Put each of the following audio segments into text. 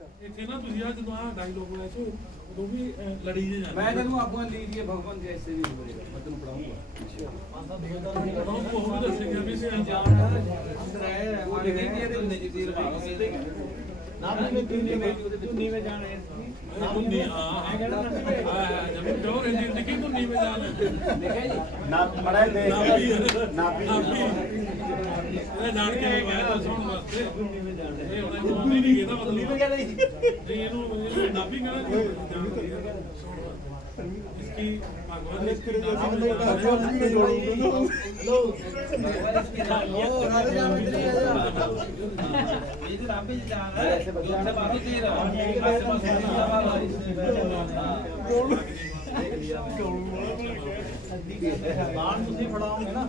ਇੱਥੇ ਨਾ ਤੁਸੀਂ ਆ ਜਦੋਂ ਆ ਡਾਇਲੋਗ ਹੋਇਆ ਸੀ ਉਦੋਂ ਵੀ ਲੜੀ ਜੇ ਜਾਂਦੇ मैं तेन आपको लीजिए भगवान जैसे भी हो मैं तेन पढ़ाऊंगा ਉਹ ਵੀ ਦੱਸੇਗਾ ਵੀ ਸੀ जान अंदर आए हमारे नहीं ये उन्हें जी तीर मारो सीधे नाम में चुन्नी में जान है ਧੁੰਨੀ ਹਾਂ ਜਮੀਨ ਪਿਓਰ ਹਿੰਦੀ ਲਿਖੀ ਧੁੰਨੀ ਵਿੱਚ ਜਾਣ देखा जी ਨਾ ਮੜਾ ਦੇ ਨਾਪੀ ਇਹ ਜਾਣ ਕੇ ਆਇਆ ਤਾਂ ਸੁਣਨ ਵਾਸਤੇ चुन्नी में जान ਇਹ ਹੁਣ ਜਵਾਬੀ ਨਹੀਂ ਇਹਦਾ चुन्नी में ਮਤਲਬ क्या नहीं ਨਹੀਂ ਇਹਨੂੰ ਨਾਪੀ ਕਹਿਣਾ ਜੀ ਜਾਣ ਕੇ इसकी भगवान ने इसकी बाण तुसी फड़ाओगे ना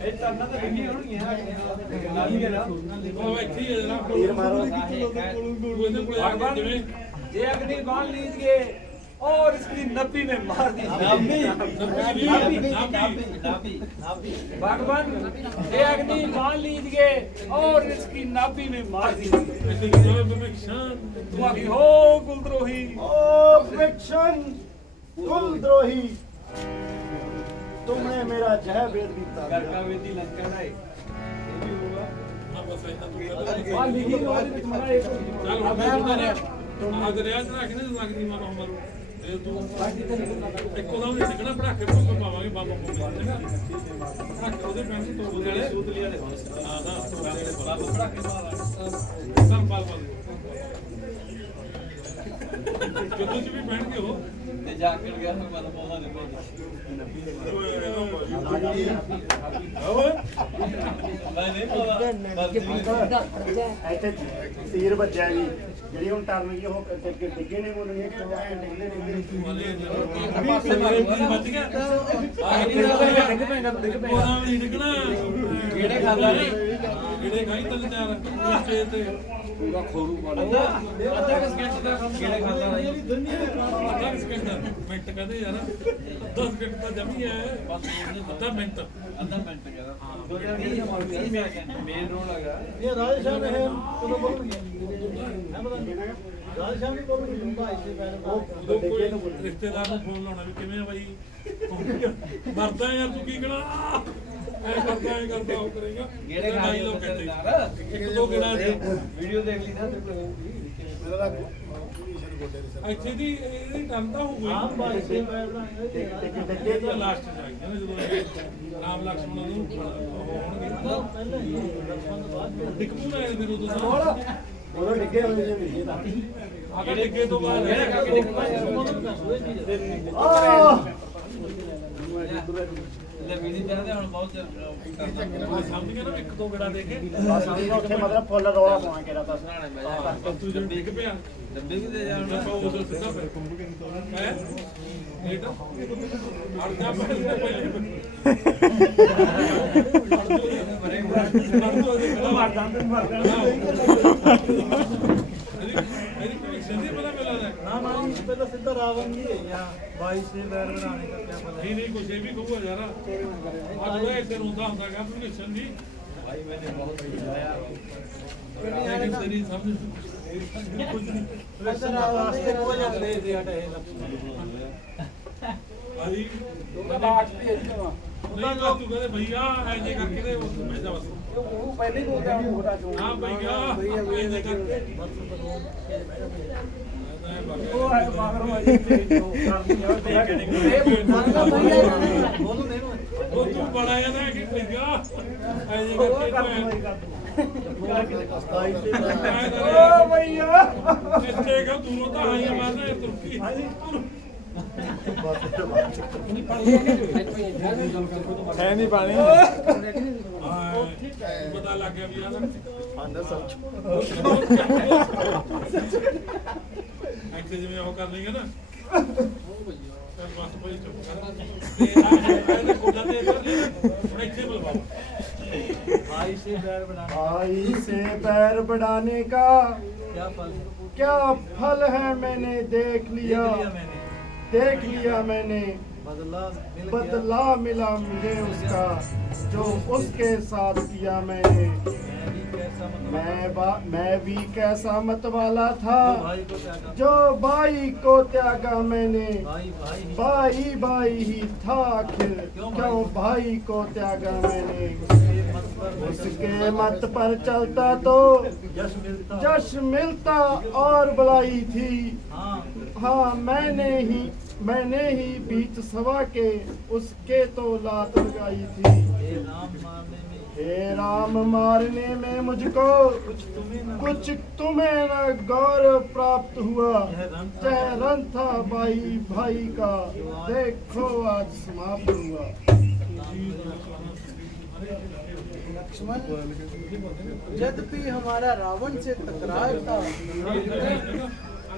ए तरना तो लिखी होनी है गाली के ना ਉਹ ਇੱਥੇ ਹੀ ਜਰਾ ਤੀਰ ਮਾਰੋ ਉਹਦੇ ਕੋਲੇ ਆ ਕੇ ਜਿਵੇਂ ये अग्नि बाण लीजिए और इसकी नब्बी में मार दीजिए भगवान ये अग्नि बाण लीजिए और इसकी नाभि में मार दीजिए ऐसे की जगह पे शान तुम आखी हो कुलद्रोही ओ विक्षण कुलद्रोही तुमने मेरा जह वेद पीता घर का वेदी लंका है ये भी होगा हाँ बस ऐसा तो बाण लिखी वाली तुम्हारा एक ਚੱਲ ਹੁਣ ਮੈਂ ਸੁਣਦਾ ਆ ਦਰਿਆ ਚ ਰੱਖ ਨੇ ਲੱਗਦੀ ਮਾਂ ਹਮਾਰੂ ਇਹ ਤੂੰ ਇੱਕੋ ਦਮ ਨਹੀਂ ਨਿਕਲਣਾ ਪੜਾਕੇ ਤੋਂ ਪਾਵਾਂਗੇ ਬਾਬਾ ਕੋਲ ਪੜਾਕੇ ਉਹਦੇ ਪੈਣ ਤੋਂ ਉਹਦੇ ਵਾਲੇ सूतली वाले ਹਾਂ ਹਾਂ बाबा पड़ाके मारा ਸਭ ਪਾਲ ਜਦੋਂ ਜੀ ਵੀ ਪੈਣਗੇ ਉਹ ते जाकर गया मैं मतलब बोलना नहीं ਇੱਥੇ ਤੀਰ ਵੱਜਿਆ ਜੀ ਜਿਹੜੀ ਹੁਣ ਟਰਨ ਗਈ ਉਹ ਡਿੱਗੇ ਨੇ ਬੋਲਣਗੇ ਕਿ ਐ ਡਿੱਗਦੇ ਪਾਸੇ ਮਾਰੇ ਵੱਜ ਗਿਆ ਆ ਉਹਦਾ ਵੀ ਨਿਕਲਣਾ ਕਿਹੜੇ ਖਾਂਦਾ ਨਹੀਂ ਕਿਹੜੇ ਖਾਈ ਤਲ ਚਾਰ ਸਟੇਜ ਤੇ पूरा खोरू वाला ਅੱਧਾ ਸਕਿੰਟ ਦਾ ਕਿਹੜੇ ਖਾਂਦਾ ਨਹੀਂ ਅੱਧਾ ਸਕਿੰਟ ਦਾ ਮਿੰਟ ਕਹਦੇ ਯਾਰ ਅੱਧਾ ਸਕਿੰਟ ਤਾਂ ਜਮੀ ਹੈ ਬਸ ਅੱਧਾ ਮਿੰਟ ਅੱਧਾ ਮਿੰਟ ਕਹਿੰਦਾ ਹਾਂ 2030 में आ मेन रोड लगा ਇਹ ਰਾਜੇ ਸਾਹਿਬ ਨੇ ਕਦੋਂ ਬੋਲਣਗੇ ਹੈ ਪਤਾ ਰਾਜੇ ਸਾਹਿਬ ਨੇ ਬੋਲਣਗੇ ਭਾਈ ਸੇ ਪੈਰ ਉਦੋਂ ਕੋਈ ਰਿਸ਼ਤੇਦਾਰ ਨੂੰ ਫੋਨ ਲਾਉਣਾ ਵੀ ਕਿਵੇਂ ਆ ਬਾਈ ਮਰਦਾ ਯਾਰ ਤੂੰ ਕੀ ਕਹਣਾ ਐ ਕਰਦਾ ਉਹ ਕਰੇਗਾ ਕਿਹੜੇ ਢਾਈ ਖਾਂਦੇ ਲੋਕ ਕਹਿੰਦੇ ਸਰਦਾਰ ਇੱਕ ਦੋ ਕਿਹੜਾ ਵੀਡੀਓ ਦੇਖ ਲਈ ਨਾ ਤੇ ਮੇਰਾ ਇੱਥੇ ਦੀ ਇਹਦੀ ਟਰਨ ਤਾਂ ਹੋ ਗਈ ਆਮ ਭਾਈ ਸੇ ਪੈਰ ਡਿੱਗੇ ਇਹ ਤਾਂ ਲਾਸਟ ਚ ਆ ਗਿਆ ਨਾ ਜਦੋਂ ਇਹ ਰਾਮ ਲਕਸ਼ਮਣ ਨੂੰ ਹੋਣਗੇ ਪਹਿਲਾਂ ਹੀ ਲక్ష్మణ ਤੋਂ ਬਾਅਦ ਡਿੱਕੂ ਨਾ ਇਹਦੇ ਨੂੰ ਤਾਂ ਉਹ ਡਿੱਗੇ ਹੋਏ ਨੇ ਵੀਰੇ ਤਾਂ ਆਗੇ ਡਿੱਗੇ ਤੋਂ ਬਾਅਦ ਲੈ ਵੀਡੀਓ ਚਾਹਦੇ ਹੁਣ ਬਹੁਤ ਸਮਝ ਗਿਆ ਨਾ ਇੱਕ ਦੋ ਗੜਾ ਦੇ ਕੇ ਉੱਥੇ ਮਤਲਬ ਫੁੱਲ ਰੌਲਾ ਪਾਉਣਾ ਕਿਹੜਾ ਤਾਂ ਸਰਾਣੇ ਮੈਂ ਤੂੰ ਜਦੋਂ ਡਿੱਗ ਪਿਆ ਡੱਬੇ ਵੀ ਦੇ ਜਾਣ ਆਪਾਂ ਉਦੋਂ ਸਿੱਧਾ ਫਿਰ ਹੈ ਲੇਟ ਅੜ ਜਾ ਮਾਰ ਦਾਂਦੇ ਸਿੰਧੀ ਪਤਾ ਮਿਲਾ ਰਿਹਾ ਨਾ ਨਾ ਪਹਿਲਾਂ ਸਿੱਧਾ ਰਾਵਣ ਨਹੀਂ ਹੈ ਯਾ 22 ਸੇ ਪੈਰ ਬਣਾਣੇ ਦਾ ਕੀ ਪਤਾ ਨਹੀਂ ਨਹੀਂ ਕੁਛ ਇਹ ਵੀ ਕਹੂਗਾ ਯਾਰ ਅੱਜ ਉਹ ਇੱਥੇ ਰੋਂਦਾ ਹੁੰਦਾ ਗਾ ਭੁਲੇਸ਼ਨ ਦੀ ਭਾਈ ਮੈਨੇ ਬਹੁਤ ਸਮਝਾਇਆ ਲੇਕਿਨ ਤੇਰੀ ਸਮਝ ਕੁਝ ਨਹੀਂ ਵੈਸੇ ਵਾਸਤੇ ਕੋਈ ਜਾਂਦੇ ਦੇ ਹਟੇ ਭਾਈ ਉਹਦਾ ਬਾਤ ਵੀ ਹੈ ਜੀ ਨਹੀਂ ਤਾਂ ਤੂੰ ਕਹਿੰਦੇ ਭਈਆ ਐ ਜੇ ਕਰਕੇ ਤੇ ਉਹ ਮੈਂ ਜਾ ਬਸ ਉਹ ਪਹਿਲੇ ਹੀ ਬੋਲਦਾ ਉਹ ਛੋਟਾ ਚੋਂ ਹਾਂ ਭਈਆ ਐ ਜੇ ਕਰਕੇ ਉਹ ਹੈ ਮਾਗਰੋਂ ਅਜੀ ਤੇ ਜੋ ਕਰਨੀ ਆ ਇਹ ਬੋਲੋ ਦੇ ਨੂੰ ਉਹ ਤੂੰ ਬੜਾ ਆ ਨਾ ਕਿ ਭਈਆ ਐ ਜੇ ਉਹ ਕਰਕੇ ਕਰ ਓ ਭਈਆ ਇੱਥੇ ਕਾ ਦੂਰੋਂ ਤਾਂ ਆਈਆਂ ਮਾਰਨਾ ਤੁਰਕੀ ਹੈ ਨਹੀਂ ਪਾਣੀ ਪਤਾ ਲੱਗ ਗਿਆ ਵੀ ਆ ਨਾ ਅੰਦਰ ਸੱਚ ਇੱਥੇ ਜਿਵੇਂ ਉਹ ਕਰ ਲਈਏ ਨਾ ਫਿਰ ਬਸ ਭਾਈ ਚੁੱਪ ਕਰ ਤੇ ਆ ਇਹਦੇ ਕੋਡਾ ਤੇ ਕਰ ਲਈ ਹੁਣ ਇੱਥੇ ਬੁਲਵਾਓ भाई से पैर बनाना भाई से पैर बढ़ाने का क्या फल क्या फल है मैंने देख लिया मैंने बदला मिला मुझे उसका जो उसके साथ किया मैंने मैं भी कैसा मत वाला था जो भाई को त्यागा मैंने। भाई भाई ही था आखिर, क्यों भाई को त्यागा मैंने। उसके मत पर चलता तो जश मिलता और बुलाई थी। हाँ मैंने ही बीच सभा के उसके तो लात लगाई थी। हे राम मारने में मुझको कुछ तुम्हें न गौरव प्राप्त हुआ। चेहरन था भाई भाई का, देखो आज समाप्त हुआ। लक्ष्मण, यद्यपि हमारा रावण से तकरार था।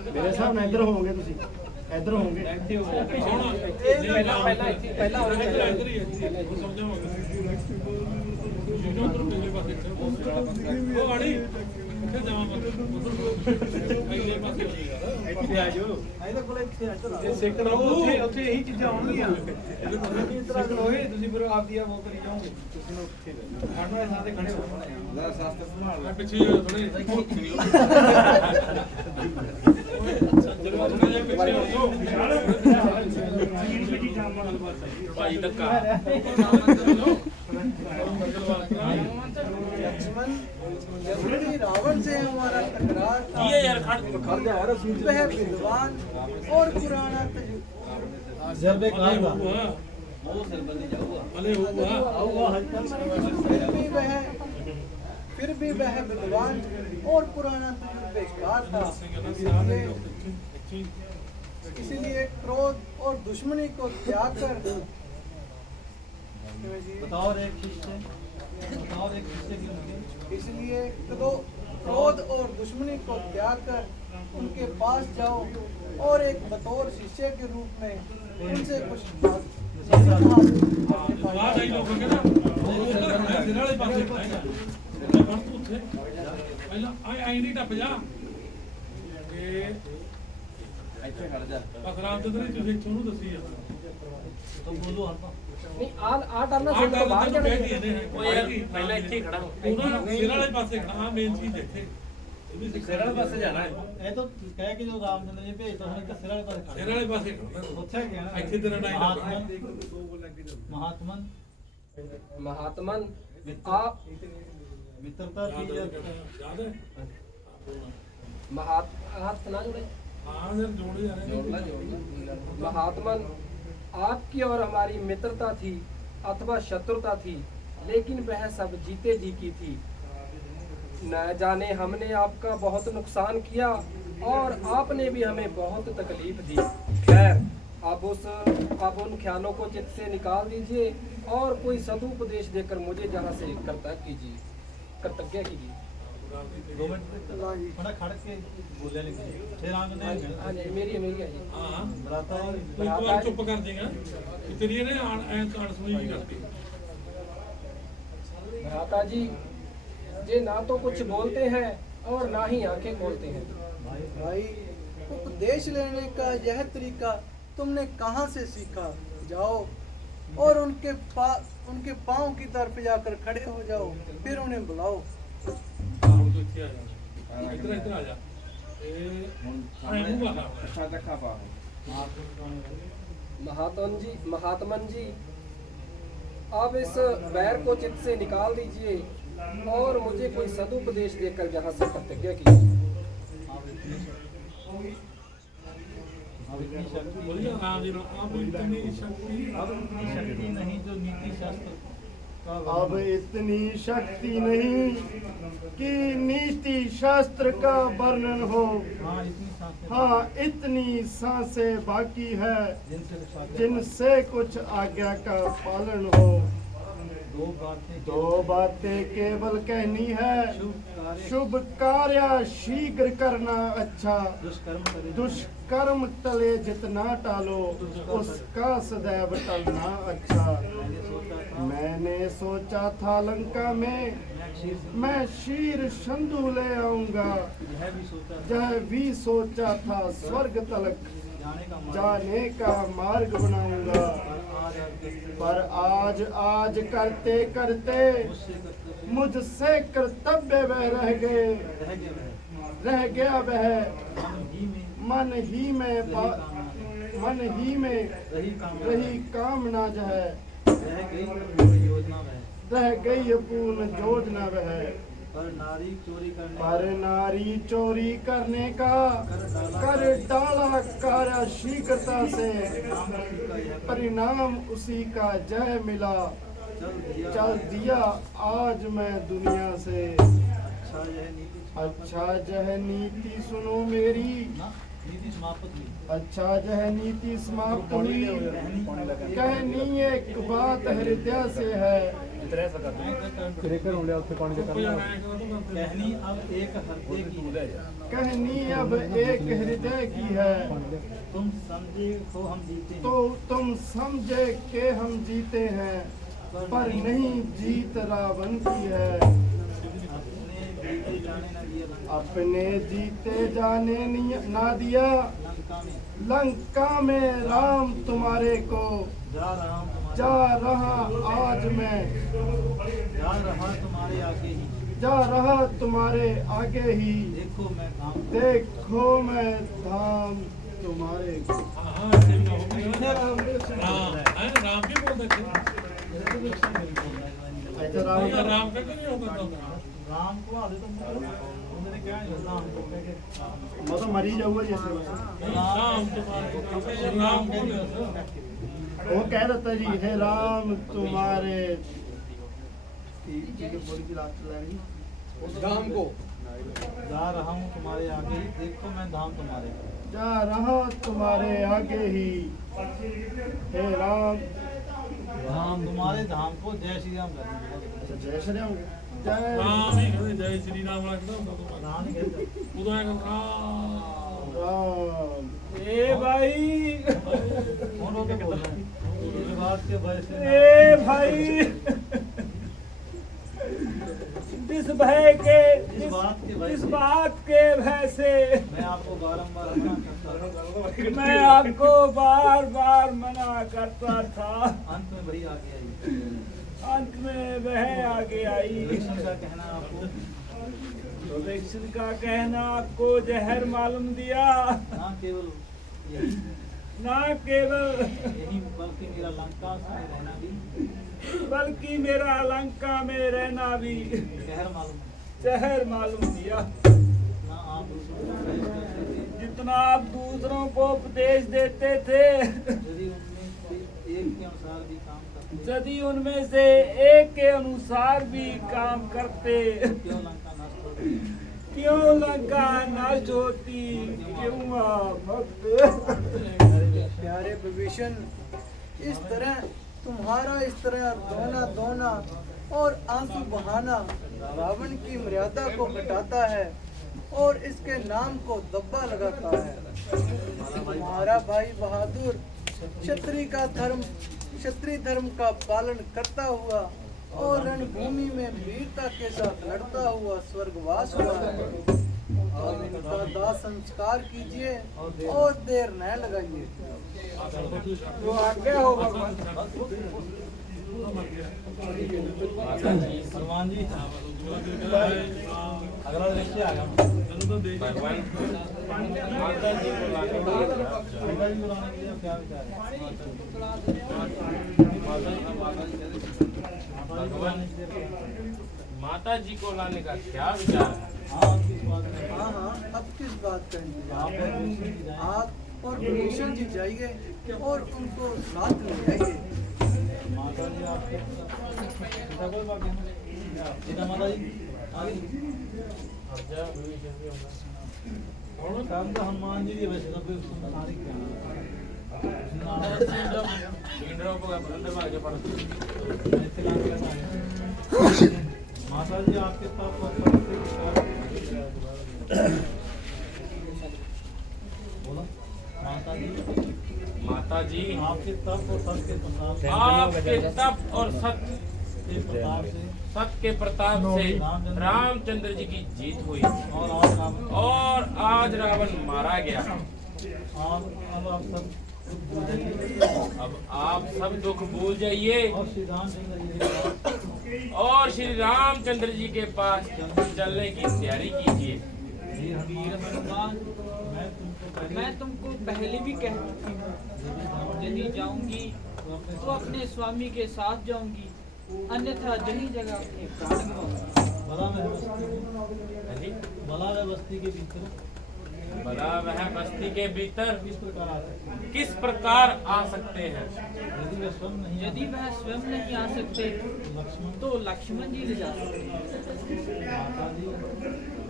मेरे साहब इधर होंगे, तुसी इधर होंगे। ਉੱਥੇ ਇਹੀ ਚੀਜ਼ਾਂ ਆਉਣਗੀਆਂ। ਸਿੱਖ ਹੋਏ ਤੁਸੀਂ ਫਿਰ ਆਪਦੀ ਆ ਉਹ ਕਰੀ ਜਾਓਗੇ। ਤੁਸੀਂ ਉੱਥੇ ਖੜਨਾ ਥਾਂ ਤੇ ਖੜੇ ਹੋ। ਦਾ ਸ਼ਾਸਤਰ ਸੰਭਾਲ ਪਿੱਛੇ ਥੋੜੇ ਭਾਈ ਧੱਕਾ लक्ष्मण, यद्यपि रावण से हमारा टकरार था। वह विद्वान और पुराना फिर भी वह विद्वान और पुराना तजुर्बेकार था। इसीलिए क्रोध और दुश्मनी को त्याग कर इसलिए क्रोध और दुश्मनी को त्याग कर उनके पास जाओ और एक बतौर शिष्य के रूप में उनसे कुछ ਨਹੀਂ ਆ ਡਰਨਾ ਸਿਰ ਤੋਂ ਬਾਹਰ ਜਾਣਾ। ਉਹ ਯਾਰ ਪਹਿਲਾਂ ਇੱਥੇ ਹੀ ਖੜਾ ਹੋ ਉਹਨਾਂ ਸਿਰ ਵਾਲੇ ਪਾਸੇ ਖੜਾ ਮੇਨ ਚੀਜ਼ ਇੱਥੇ ਸਿਰ ਵਾਲੇ ਪਾਸੇ ਜਾਣਾ ਹੈ। ਇਹ ਤਾਂ ਕਹਿ ਕੇ ਜੋ ਰਾਮਚੰਦਰ ਜੀ ਭੇਜ ਤਾ ਹੁਣ ਇੱਕ ਸਿਰ ਵਾਲੇ ਪਾਸੇ ਖੜਾ। ਸਿਰ ਵਾਲੇ ਪਾਸੇ ਖੜਾ ਉੱਥੇ ਗਿਆ ਨਾ ਇੱਥੇ ਤੇਰਾ ਟਾਈਮ महात्मन महात्मन आप मित्रता की ਯਾਦ ਹੈ हाथ ना जुड़े। ਹਾਂ ਯਾਰ ਜੋੜ ਜਾ ਰਹੇ महात्मन, आपकी और हमारी मित्रता थी अथवा शत्रुता थी, लेकिन वह सब जीते जी की थी। न जाने हमने आपका बहुत नुकसान किया और आपने भी हमें बहुत तकलीफ दी। खैर, अब उन ख्यालों को चित्त से निकाल दीजिए और कोई सदुपदेश देकर मुझे जहाँ से कर्तव्य कीजिए। 2 मिनट थोड़ा खड़ के बोले लेकिन फिर रामचंद्र हाँ जी, मेरी है जी। ਹਾਂ बराता ਤੂੰ ਇੱਕ ਵਾਰ ਚੁੱਪ ਕਰ ਦੇਗਾ ਤੇਰੀ ਇਹਨੇ ਐਂ ਕਾਣ ਸਮਝ ਨਹੀਂ ਕਰਦੀ भ्राता जी, ये ना तो कुछ बोलते हैं और ना ही आंखें खोलते हैं। भाई, उपदेश लेने का यह तरीका तुमने कहाँ से सीखा? जाओ और उनके पाँव की तरफ जाकर खड़े हो जाओ, फिर उन्हें बुलाओ। ਤੂੰ ਇੱਥੇ ਆ ਜਾ ਇੱਧਰ ਆ ਜਾ ਇਹ ਐਂ ਮੂੰਹ ਆ महात्मन जी, आप इस बैर को चित्त से निकाल दीजिए और मुझे कोई सदुपदेश देकर यहाँ से प्रतिज्ञा कीजिए। बोलिए राम जी आप इतनी शक्ति शक्ति नहीं जो नीति शास्त्र अब इतनी शक्ति नहीं कि नीति शास्त्र का वर्णन हो। हाँ, इतनी सांसें बाकी है जिनसे कुछ आज्ञा का पालन हो। दो बातें केवल कहनी है, शुभ कार्य शीघ्र करना अच्छा। दुष्कर्म तले जितना टालो उसका सदैव टलना अच्छा। मैंने सोचा था लंका में मैं शीर शंधु ले आऊंगा, यह भी सोचा था स्वर्ग तलक जाने का मार्ग बनाऊंगा। पर आज करते करते मुझसे कर्तव्य वह रह गया वह मन ही में रही कामना जो है, रह गई पूर्ण योजना वह। पर नारी चोरी करने का कर डाला कार्य शीघ्रता से, परिणाम उसी का जय मिला, चल दिया आज मैं दुनिया से। अच्छा यह नीति सुनो मेरी, अच्छा यह नीति समाप्त हुई, कहनी एक बात हृदय से है, कहनी अब एक हृदय की है। तुम समझे हो हम जीते हैं, तो तुम समझे के हम जीते हैं, पर नहीं जीत रावण की है। अपने जीते जाने ना दिया लंका में राम तुम्हारे को, जा रहा आज मैं, जा रहा तुम्हारे आगे ही, जा रहा तुम्हारे आगे ही, देखो मैं धाम तुम्हारे को। हाँ ऐसे भी हो गया। राम भी बोल सकते ऐसा रावण का राम का नहीं होता था। राम को आदे तो उन्होंने क्या है राम को कह के मतलब मरी जाऊंगा जैसे राम तुम्हारे राम बोल वो कह देता जी, हे राम तुम्हारे धाम को जा रहा हूँ तुम्हारे आगे ही, देखो मैं धाम तुम्हारे को। जा रहा तुम्हारे आगे ही, हे राम धाम तुम्हारे धाम को जय श्री राम कर। जय श्री राम, जय राम ही कहते जय श्री राम लगता राम ही कहते उदय राम राम। ए भाई, कौन होके बोल रहे हैं इस बात के भय से ए भाई, इस भय के इस बात के भय से मैं आपको बारंबार मना करता था, मैं आपको बार बार मना करता था, अंत में वही आगे आई। अंत में वह आगे आई। कृष्ण का कहना आपको, तो दक्षिण का कहना आपको जहर मालूम दिया, ना केवल यही ना केवल यही बल्कि मेरा लंका में रहना भी बल्कि मेरा लंका में रहना भी शहर मालूम, जहर मालूम दिया। ना आप दूसरों को उपदेश करते थे, जितना आप दूसरों को उपदेश देते थे, यदि उनमें से एक के अनुसार भी काम करते, यदि उनमें से एक के अनुसार भी काम करते, क्यों लंका नष्ट होती, क्यों लंका नष्ट होती, क्यों भक्त। प्यारे विभीषण, इस तरह तुम्हारा इस तरह रोना और आंसू बहाना रावण की मर्यादा को घटाता है और इसके नाम को दब्बा लगाता है। तुम्हारा भाई बहादुर क्षत्रिय धर्म का पालन करता हुआ और रणभूमि में वीरता के साथ लड़ता हुआ स्वर्गवास हुआ है। और इनका दाह संस्कार कीजिए और देर न लगाइए। वो आज्ञा हो भगवान। हनुमान जी अगला दृश्य आ गया भगवान माता जी को बुलाने के लिए क्या विचार है? माता जी को लाने का क्या विचार है? हाँ किस बात में? हाँ, अब किस बात का आप इंतजार और विभीषण जी जाएं। आप और विभीषण जी जाइए और उनको साथ ले जाइए। माता जी आपके पिता कोई बात नहीं, सीता माता जी आगे काम तो हनुमान जी वैसे सब नारी माता जी आपके साथ बोलो माता जी आपके तप और सत्य के प्रताप आपके तप और सत्य के प्रताप से सत्य के प्रताप से रामचंद्र जी की जीत हुई और और आज रावण मारा गया। अब आप सब भूल जाइए अब आप सब दुख भूल जाइए और श्री रामचंद्र जी के पास और श्री रामचंद्र जी के पास चलने की तैयारी कीजिए। वीर हनुमान, मैं तुमको पहले भी कह चुकी हूँ, यदि जाऊंगी तो अपने स्वामी के साथ जाऊंगी, अन्यथा जही जगह अपने प्राण गवाऊंगी। बला व बस्ती के भीतर भला वह बस्ती के भीतर किस प्रकार आ सकते हैं? किस प्रकार आ सकते हैं? यदि वे स्वयं नहीं यदि वह स्वयं नहीं आ सकते लक्ष्मण तो लक्ष्मण जी ले जा सकते हैं। माता जी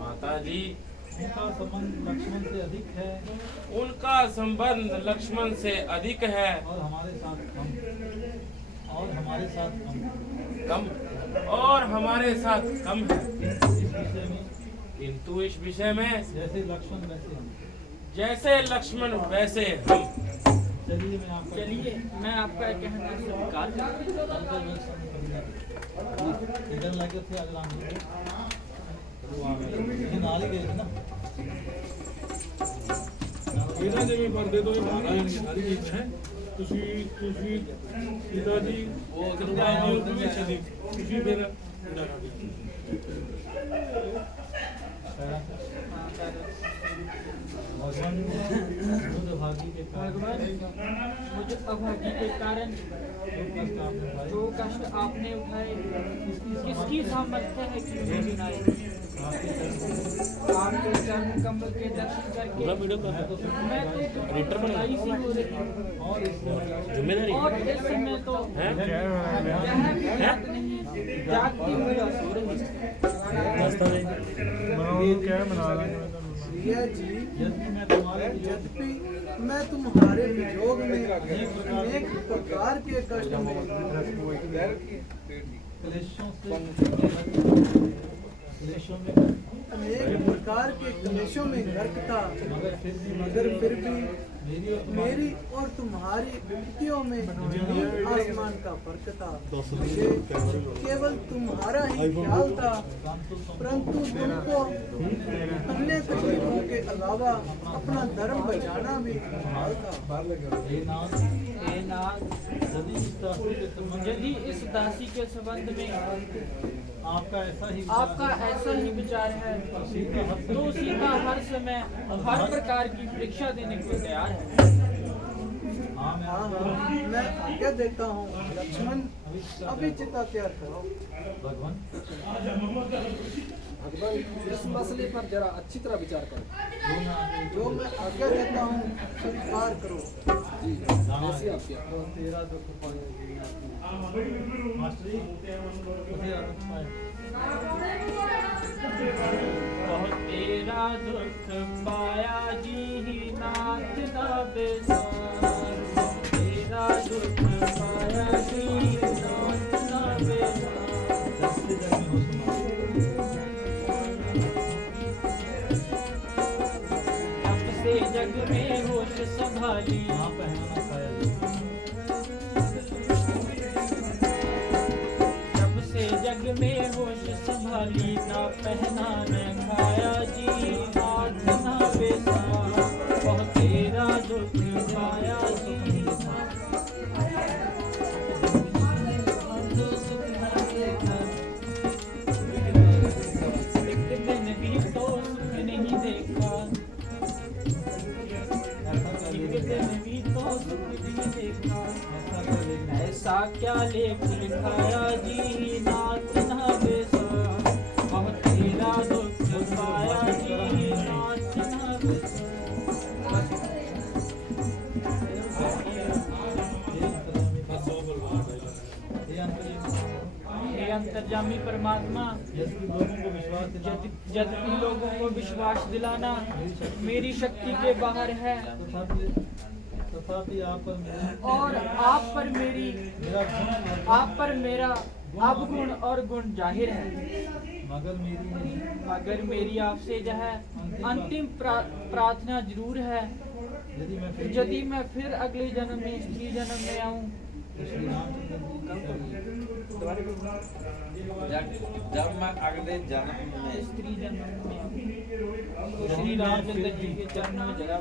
माता जी उनका संबंध लक्ष्मण से अधिक है उनका संबंध लक्ष्मण से अधिक है और हमारे साथ कम और हमारे साथ कम है। इस विषय में किंतु इस विषय में जैसे लक्ष्मण वैसे हम। जैसे लक्ष्मण वैसे हम। चलिए मैं आपका चलिए मैं आपका कहना स्वीकार करता हूँ। इधर लगे थे अगला ਨਾਲ ਹੀ ਗਏ ਸੀ ਨਾ ਇਹਨਾਂ ਦੇ ਵੀ ਪਰਦੇ ਤੋਂ ਹੀ ਬਾਹਰ ਆਣਗੇ ਸਾਰੀ ਚੀਜ਼ ਹੈ। ਤੁਸੀਂ ਪਿਤਾ ਜੀ ਉਹ ਕਿੰਨਾ ਜੀ ਉਹ ਪਿੱਛੇ ਦੀ ਤੁਸੀਂ ਫਿਰ ਜਿਹੜਾ भगवान भागी के भगवान मुझे अभागी के कारण जो कष्ट आपने उठाए किसकी सामर्थ्य है कि मुझे गिनाए। आपके चरण कमल के दर्शन करके मैं तो बड़ाई सी हो रही हूँ और इस समय तो यह भी याद नहीं जागती हुई सो रही प्रिया जी, यद्यपि मैं तुम्हारे वियोग में अनेक प्रकार के कष्ट में अनेक प्रकार के क्लेशों में गर्क था, मगर फिर भी मेरी और तुम्हारी विपत्तियों में जमीन आसमान का फर्क था। मुझे केवल तुम्हारा ही ख्याल था, परंतु तुमको अन्य तकलीफों के अलावा अपना धर्म बचाना भी ख्याल था। हे नाथ, यदि इस दासी के संबंध में आपका ऐसा ही विचार है तो सीता हर समय हर प्रकार की परीक्षा देने को तैयार है। हाँ, मैं आज्ञा देता हूँ। लक्ष्मण, अभी चिता तैयार करो। भगवान इस मसले पर जरा अच्छी तरह विचार करो। जो मैं आज्ञा देता हूँ स्वीकार करो। ऐसी आपकी तेरा दुख बहुत तेरा दुख पाया जी नाथ ना बेसार, तेरा दुख पाया जी नाथ ना बेसार। अब से जग में होश संभाली जब से जग में होश संभाली ना पहना न खाया जी नाथ ना बेसार। बहुत तेरा दुख पाया जी एक दिन भी तो सुख नहीं देखा, एक दिन भी तो सुख नहीं देखा। ऐसा क्या लेख लिखाया जी नाथ ना बेसार। बहुत तेरा दुख पाया जी नाथ ना हे अंतर्यामी परमात्मा, यद्यपि लोगों को विश्वास दिलाना मेरी शक्ति के बाहर है तथापि और आप पर मेरा अवगुण और गुण जाहिर है। मगर मेरी आपसे जो है अंतिम प्रार्थना जरूर है। यदि मैं फिर अगले जन्म में स्त्री जन्म में आऊं जब मैं अगले जन्म में स्त्री जन्म में तो श्री रामचंद्र जी के चरणों में जगह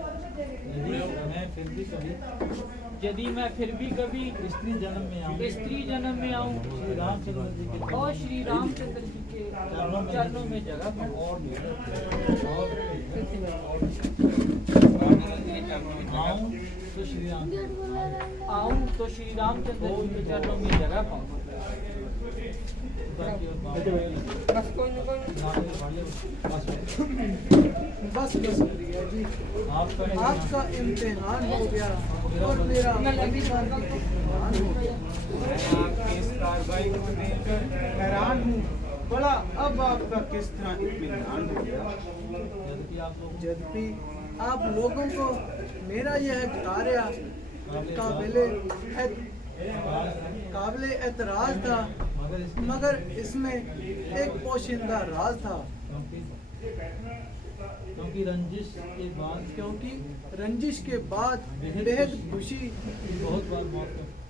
यदि मैं फिर भी कभी स्त्री जन्म में आऊँ स्त्री जन्म में आऊँ श्री रामचंद्र जी के और श्री रामचंद्र जी के चरणों में जगह पाऊं आऊँ तो श्री राम आऊं तो श्री रामचंद्र जी के चरणों में जगह पाऊं बस शुक्रिया जी, आपका इम्तिहान हो गया और मेरा इम्तिहान हो गया। आपकी इस कार्रवाई को देखकर हैरान हूँ। बड़ा अब आपका किस तरह इत्मीनान हो गया? यद्यपि आप लोगों को मेरा यह कार्य काबिले एतराज था, मगर इसमें एक पोशीदा राज था। क्योंकि रंजिश के बाद बेहद खुशी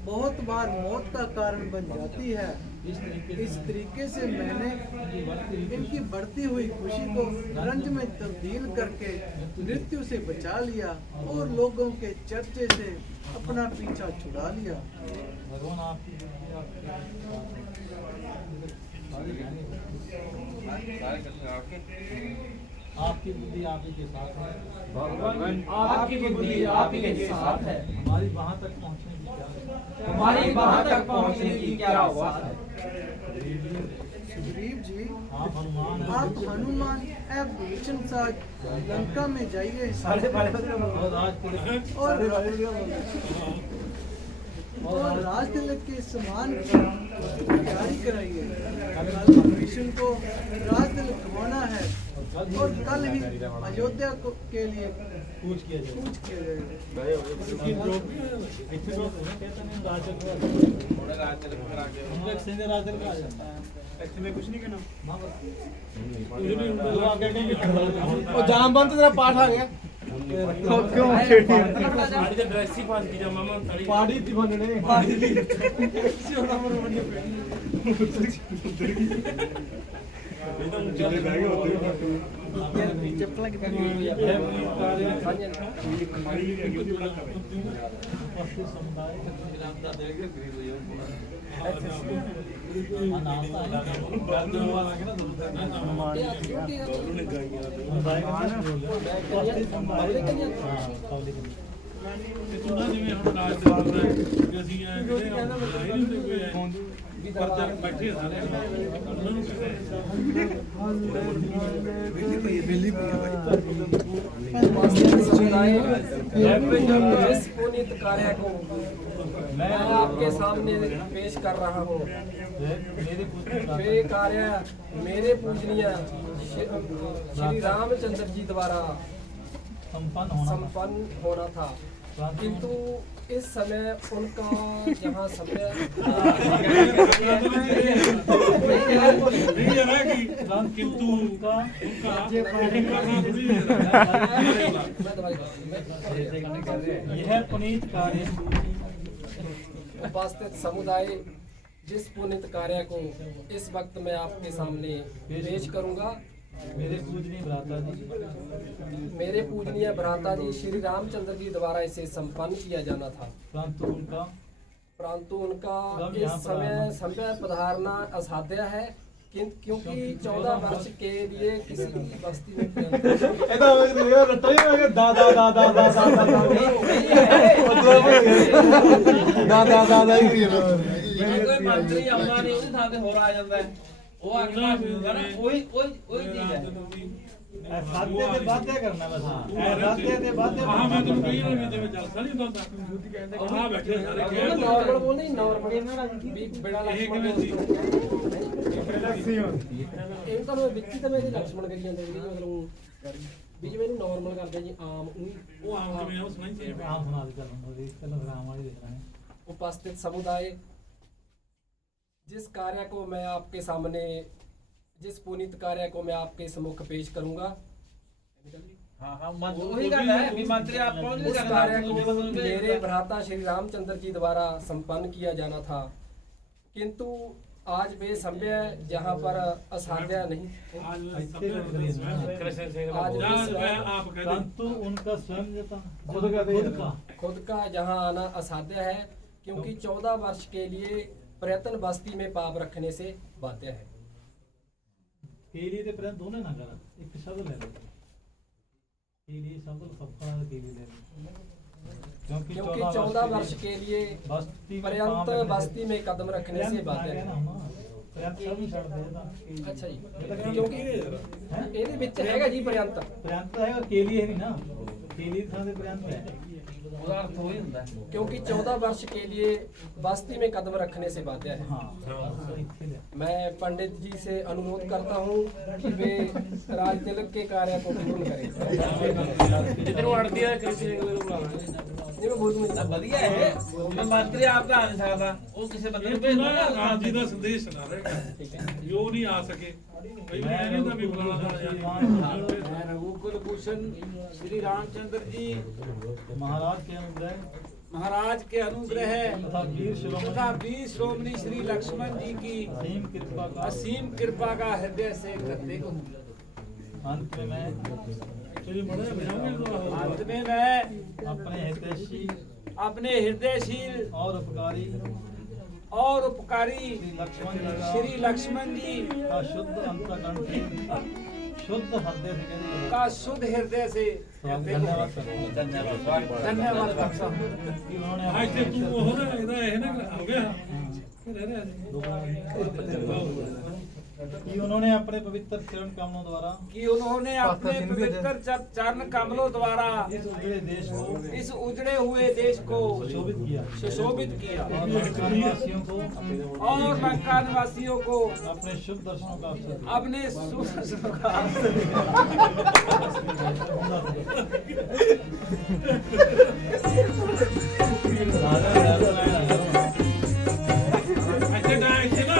बहुत बार मौत का कारण बन जाती है। इस तरीके से मैंने इनकी बढ़ती हुई खुशी को रंज में तब्दील करके मृत्यु से बचा लिया और लोगों के चर्चे से अपना पीछा छुड़ा लिया। भगवान आपकी बुद्धि आप ही के साथ है। भगवान आपकी बुद्धि आप ही के साथ है। हमारी वहाँ तक पहुँचने की क्या हमारी वहाँ तक पहुँचने की क्या हुआ है? सुग्रीव जी, आप हनुमान आप हनुमान एवं भीषण साथ लंका में जाइए और राज तिलक के सम्मान की तैयारी कराइए। कल भीषण को राज तिलक होना है और कल ही अयोध्या के लिए पूछ किया जाए। में कुछ नहीं कहना। और जाम बंद तेरा पाठ आ गया क्यों ड्रेस ही पास की जा मामा पाड़ी थी बनने पाड़ी थी ਚੁਣਾ ਜਿਵੇਂ ਹੁਣ ਰਾਜ ਦੇ ਬੰਦੇ ਕਿ ਅਸੀਂ ਜਿਹੜੇ ਲਾਈ ਨਹੀਂ ਹੁੰਦੇ ਕੋਈ ਪਰਦਾ ਬੈਠੇ ਸਾਰੇ ਉਹਨਾਂ ਨੂੰ जिस पुनीत कार्य को मैं आपके सामने पेश कर रहा हूँ, वे कार्य मेरे पूजनीय श्री रामचंद्र जी द्वारा संपन्न होना था, किंतु इस समय उनका जहाँ समय किंतु उनका यह पुनीत कार्य उपस्थित समुदाय, जिस पुनीत कार्य को इस वक्त मैं आपके सामने पेश करूंगा, मेरे पूजनीय भ्राता जी श्री रामचंद्र जी द्वारा इसे संपन्न किया जाना था, परंतु उनका इस समय पधारना असाध्य है, क्योंकि 14 वर्ष के लिए किसी भी बस्ती में मंत्री अंबानी उस थां ते होर आ जांदा है ਉਹ ਆਖਣਾ ਕੋਈ ਚੀਜ਼ ਹੈ साध्य से बातें करना बस साध्य से बातें ਹਾਂ ਮੈਂ ਤੁਹਾਨੂੰ ਕਹੀ ਨਾ ਵੀ ਜਿਵੇਂ ਜਲਸਾ ਨਹੀਂ ਹੁੰਦਾ ਆਹ ਬੈਠੇ ਸਾਰੇ ਖੇਡ नॉर्मल बोल नहीं नॉर्मल भी बड़ा ਇਹ लक्ष्मण ਕਿਵੇਂ ਸੀ ਇਹ ਤਾਂ ਮੈਂ ਵਿੱਚੀ ਤਾਂ ਮੇਰੇ ਲక్ష్మణ ਕਰੀ ਜਾਂਦੇ ਜੀ, ਮਤਲਬ ਵੀ ਜਿਵੇਂ ਇਹਨੂੰ ਨਾਰਮਲ ਕਰਦੇ ਜੀ ਆਮ ਉਹ ਆਮ ਕਿਵੇਂ ਉਹ ਸੁਣਾਈ ਸੀ आप सुना दे चलो राम वाली देखना है। उपस्थित समुदाय, जिस कार्य को मैं आपके सामने जिस पुनीत कार्य को मैं आपके सम्मुख पेश करूंगा, ਉਹੀ ਗੱਲ ਹੈ ਵੀ ਮੰਤਰੀ ਆਪ कौन उस कार्य को मेरे भ्राता श्री रामचंद्र जी द्वारा संपन्न किया जाना था, किंतु आज वे संभ्य जहाँ पर असाध्य नहीं थे। आज कृष्ण से आज वे आप कह दें परंतु उनका स्वयं जता खुद का जहाँ आना असाध्य है, क्योंकि 14 वर्ष के लिए प्रयत्न बस्ती में पाप रखने से बाध्य है। केली ਦੇ ਪ੍ਰਯੰਤ ਦੋਨੇ ਨਾ ਕਰ ਇੱਕ ਸ਼ਬਦ ਲੈ ਲਓ केली शब्द सबका केली ले लो क्योंकि 14 वर्ष के लिए बस्ती पर्यंत बस्ती में कदम रखने से बाध्य है। पर्यंत सब ही छੱਡ देता अच्छा जी, क्योंकि ਇਹਦੇ ਵਿੱਚ ਹੈਗਾ ਜੀ पर्यंत पर्यंत है केली है नहीं ना केली ਥਾਂ ਦੇ पर्यंत है ਉਹਦਾ ਅਰਥ ਉਹ ਹੀ ਹੁੰਦਾ ਹੈ। क्योंकि 14 वर्ष के लिए बस्ती में कदम रखने से बाध्य है। मैं पंडित जी से अनुरोध करता हूँ कि वे राज तिलक के कार्य को पूर्ण करें। ਜਿੱਧਰੋਂ ਅੜਦੀ ਹੈ ਕਿਸੇ ਅਗਲੇ ਨੂੰ ਬੁਲਾਵਾਂਗੇ। ये मैं बोल दूँ ਤਾਂ ਵਧੀਆ ਹੈ ਮੈਂ ਮੰਤਰੀ ਆਪ ਤਾਂ ਆ ਨਹੀਂ ਸਕਦਾ ਉਹ ਕਿਸੇ ਬੰਦੇ ਨੂੰ ਭੇਜ ਇਹ ਦੂੰਗਾ ਰਾਮ ਜੀ ਦਾ ਸੰਦੇਸ਼ ਨਾ ਰਹੇਗਾ ठीक है। ਜੋ ਨਹੀਂ ਆ ਸਕੇ ਬਈ ਮੈਂ ਤਾਂ ਵੀ ਬੁਲਾਣਾ मैं रघुकुल भूषण श्री रामचंद्र जी महाराज के अनुग्रह महाराज के अनुग्रह तथा वीर श्रोमणी श्री लक्ष्मण जी की असीम कृपा का असीम कृपा का हृदय से करते हूँ। अंत में मैं ਤੇਰੀ ਬੜਾ ਵਿਆਹ अंत में मैं अपने हितैषी अपने हृदयशील और उपकारी उपकारी श्री लक्ष्मण जी का शुद्ध अंतःकरण से शुद्ध हृदय से कहते का शुद्ध हृदय से धन्यवाद करता हूँ। धन्यवाद करता हूँ कि उन्होंने ਅੱਜ ਤੇ ਤੂੰ ਉਹ ਨਾ ਇਹਦਾ ਇਹ ਨਾ ਹੋ ਗਿਆ कि उन्होंने अपने पवित्र चरण कमलों द्वारा कि उन्होंने अपने पवित्र चरण कमलों द्वारा इस उजड़े देश को इस उजड़े हुए देश को सुशोभित किया सुशोभित किया और लंका निवासियों को और लंका निवासियों को अपने शुभ दर्शनों का अवसर दिया। अपने शुभ दर्शनों का अवसर ਇੱਥੇ ਨਾ ਇੱਥੇ ਨਾ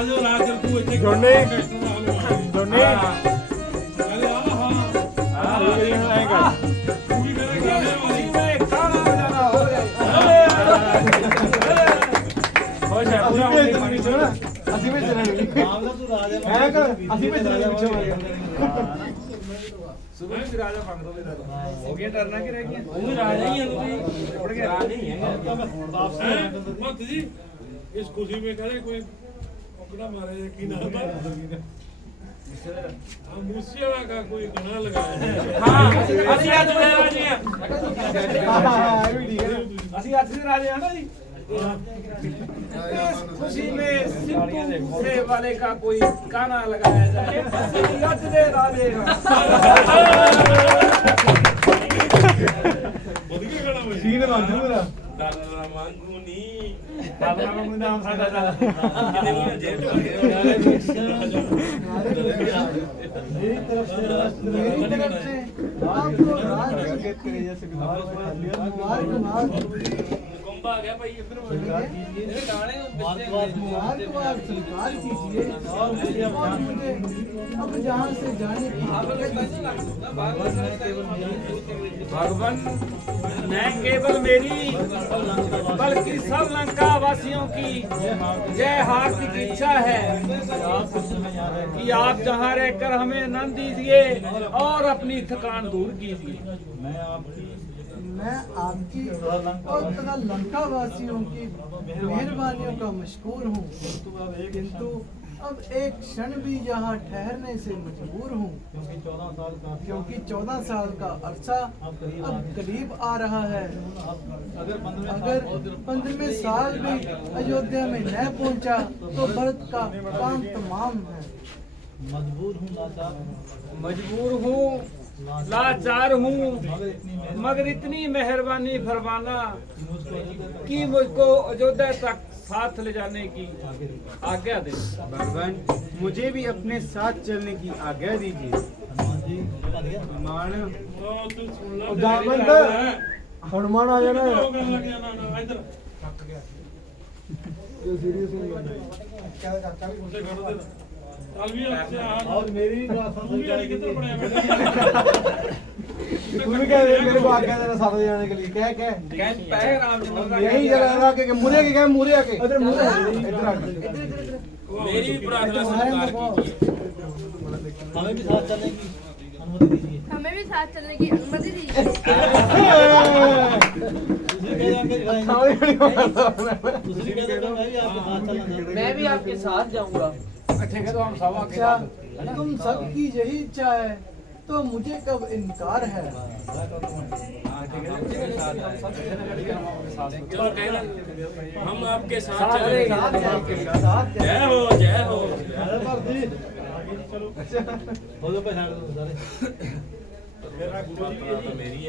ਅੱਜ ਰਾਤ ਨੂੰ ਤੂੰ ਇੱਥੇ ਦੋਨੇ ਅਰੇ ਆ ਹਾਂ ਪੂਰੀ ਕਰਾਂਗੇ उसी में खाना बजाना हो जाए ਅਸੀਂ ਵੀ ਚੱਲਾਂਗੇ मामला तो राजा है कर, ਅਸੀਂ भी चलेंगे पीछे वाले। सुबह से राजा मांग दो हो गया डरना कि रह गया ਉਹ ਵੀ ਰਾਜਾ ਹੀ ਹੈ ਤੁਸੀਂ ਰਾਜਾ ਹੀ ਹੈ मत जी इस खुशी में करे कोई पकड़ा मारे की नाम है हम मूसियाला का कोई गाना लगाया है ਹਾਂ ਅਸੀਂ ਅੱਜ ਦੇ ਰਾਜੇ ਹਾਂ ਇਹ ਵੀ ਠੀਕ है असि आज से राजे हैं ना जी इस खुशी में सिंपू से वाले का कोई गाना लगाया जाए असि आज दे राजे हैं ਵਧੀਆ ਗਾਣਾ ਹੋਇਆ ਸੀਨ ਬਣ ਜੂਗਾ ਦਾਦਾ ਮੰਗੂ ਨੀ बाबा का नाम सादा था ਕਿਤੇ ਵੀ ਨਾ ਜੇਬ ਚ मेरी तरफ से मेरी तरफ से आपको राज ਕੁੰਭ ਆ ਗਿਆ ਭਾਈ ਇੱਧਰ स्वीकार कीजिए ਇਹ ਗਾਣੇ मार्गवाद को को आप स्वीकार कीजिए और मुझे और मुझे अब जहाँ से जाने की भगवान न केवल मेरी बल्कि सब लंका वासियों की जय हार्दिक इच्छा है कि आप जहाँ रहकर हमें आनंद दीजिए और अपनी थकान दूर कीजिए मैं आपकी मैं आपकी और तथा लंका वासियों की मेहरबानियों का मशकूर हूँ किंतु अब एक क्षण भी यहाँ ठहरने से मजबूर हूँ क्योंकि 14 साल का क्योंकि 14 साल का अरसा अब करीब आ रहा है अगर 15वें अगर 15वें साल भी अयोध्या में न पहुंचा तो भरत का काम तमाम है मजबूर हूँ लाचार मजबूर हूँ लाचार हूँ मगर मगर इतनी मेहरबानी फरमाना मुझको कि मुझको अयोध्या तक साथ ले जाने की आज्ञा दे भगवान मुझे भी अपने साथ चलने की आज्ञा दीजिए। हनुमान जी बता दिया हनुमान ਉਹ ਤੂੰ ਸੁਣ ਲੈ ਜਾਮੰਦ ਹਨੂਮਾਨ ਆ ਜਾਣਾ ਉਹ ਕਰਨ ਲੱਗਿਆ ਨਾ ਇੱਧਰ ਇਹ ਸੀਰੀਅਸ ਨਹੀਂ ਉੱਥੇ ਖੜੋ ਤੇ ਚੱਲ ਵੀ ਉੱਥੇ ਆ और मेरी भी बात ਤੂੰ ਵੀ समझ ਕਿੱਧਰ जाएगी ਬਣਿਆ ਬੈਠਾ तू भी कह मेरे को आज्ञा देना साथ जाने के लिए क्या क्या ਕਹਿ ਪੈ ਰਾਮਚੰਦਰ यही जरा आके मुरे के क्या मुरे आके इधर इधर आके मेरी भी प्रार्थना स्वीकार कीजिए। हमें भी साथ चलने की अनुमति दीजिए। हमें भी साथ चलने की अनुमति दीजिए। दूसरी कह दो दूसरी कह दो मैं भी आपके साथ चलना चाहता हूं। मैं भी आपके साथ जाऊंगा। अच्छा तुम सबकी यही इच्छा है तो मुझे कब इनकार है। चलो कहना हम आपके साथ चलेंगे। जय हो जय हो। हो जाओ पहचान दो सारे। मेरी